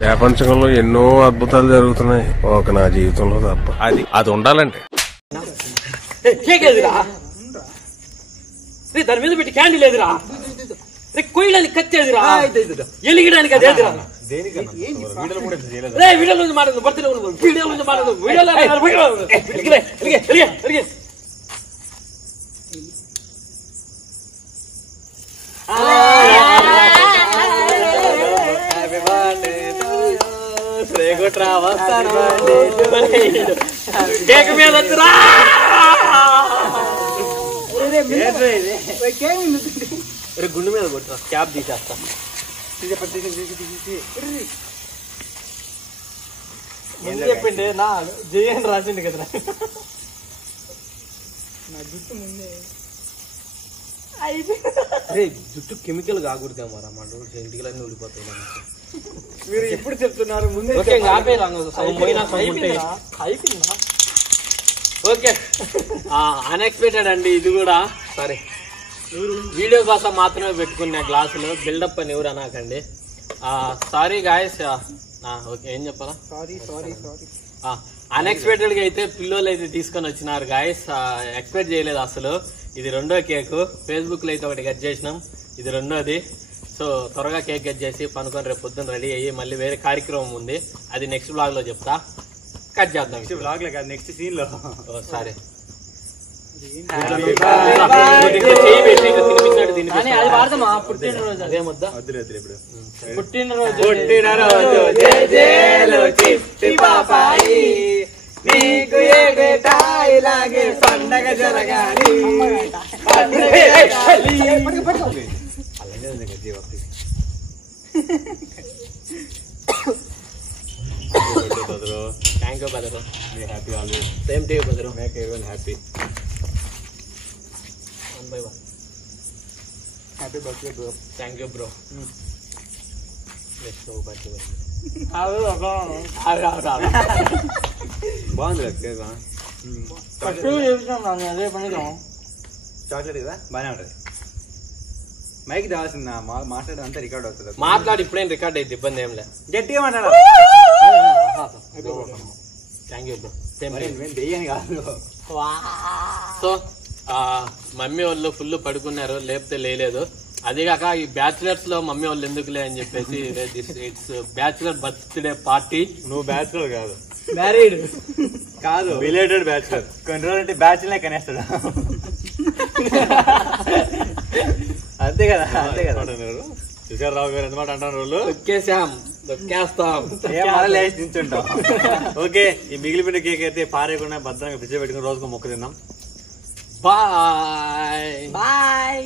ప్రపంచంలో ఎన్నో అద్భుతాలు జరుగుతున్నాయి, ఒక నా జీవితంలో తప్ప. అది ఉండాలంటే దాని మీద పెట్టి క్యాండిల్ లేదురా, కొయ్యడానికి కత్తేదిరా, ఎలిగడానికి అదేదిరా. వీడియో నుంచి మాట్లాడదు, బర్త్డే వీడియో నుంచి మాట్లాడదు, వీడియో కేక్ మీద వచ్చరా గుండు మీద కొట్టరా, క్యాప్ తీసేస్తా. ముందు చెప్పిండే నా జయన్ రాసిండు కదరా. నా జుట్టు ముందే జుట్టు కెమికల్ కాకూడదేమోరా, మా ఇంటికి ఊడిపోతాయి. మీరు ఎప్పుడు చెప్తున్నారు ముందే? ఓకే, అన్ఎక్స్పెక్టెడ్ అండి ఇది కూడా. సారీ, వీడియో కోసం మాత్రమే పెట్టుకున్నా గ్లాసులు, బిల్డప్ అని ఎవరు అనకండి. Sorry guys. ఓకే, ఏం చెప్పాలా? అన్ఎక్స్పెక్టెడ్ గా అయితే పిల్లలు అయితే తీసుకొని వచ్చినారు గాయస్, ఎక్స్పెక్ట్ చేయలేదు అసలు. ఇది రెండో కేకు, ఫేస్బుక్ లో అయితే ఒకటి కట్ చేసినాం, ఇది రెండోది. సో త్వరగా కేక్ కట్ చేసి పనుకొని రేపు పొద్దున్న రెడీ అయ్యి మళ్ళీ వేరే కార్యక్రమం ఉంది, అది నెక్స్ట్ బ్లాగ్ లో చెప్తా. కట్ చేద్దాం, బ్లాగ్ లో కాదు, నెక్స్ట్ సీన్ లో. సారీ, పుట్టినరోజు అదే ముద్ద, పుట్టినరోజు నీకు ఇలాగే పండగ జరగాలి. Thank you brother, happy always. Same to you brother, make everyone happy. 1 by 1. Happy birthday bro. Thank you bro. Next birthday బాగుంది అదే పనిగా. చాక్లెట్ కదా బాగానే ఉంటుంది. మైక్ రావాల్సిందా? మాట్లాడంతా రికార్డ్ అవుతుంది. మాట్లాడి ఇప్పుడేం రికార్డ్ అయితే ఇబ్బంది ఏం లేదు, గట్టిగా మాట్లాడాలి. Thank you bro. దెయ్యని కాదు. సో మమ్మీ వాళ్ళు ఫుల్ పడుకున్నారు, లేపితే లేలేదు. అదిగాక ఈ బ్యాచులర్స్ లో మమ్మీ వాళ్ళు ఎందుకులే అని చెప్పేసి ఇట్స్ బ్యాచులర్ బర్త్డే పార్టీ. నువ్వు బ్యాచులర్ కాదు, మ్యారీడ్ కాదు, బిలేటెడ్ బ్యాచులర్. కొన్ని రోజులు బ్యాచులర్ కనేస్తాడు, అంతే కదా. అంతే కదా, చూసారు రావు గారు ఎందుమాట అంటారు వాళ్ళు. దొక్కేసాం, దొక్కేస్తాం, నించుంటాం. ఓకే, ఈ మిగిలిపోయిన కేక్ అయితే పారేయకుండా భద్రంగా ఫ్రిడ్జ్ పెట్టుకుని రోజుకు మొక్క తిన్నాం. Bye bye.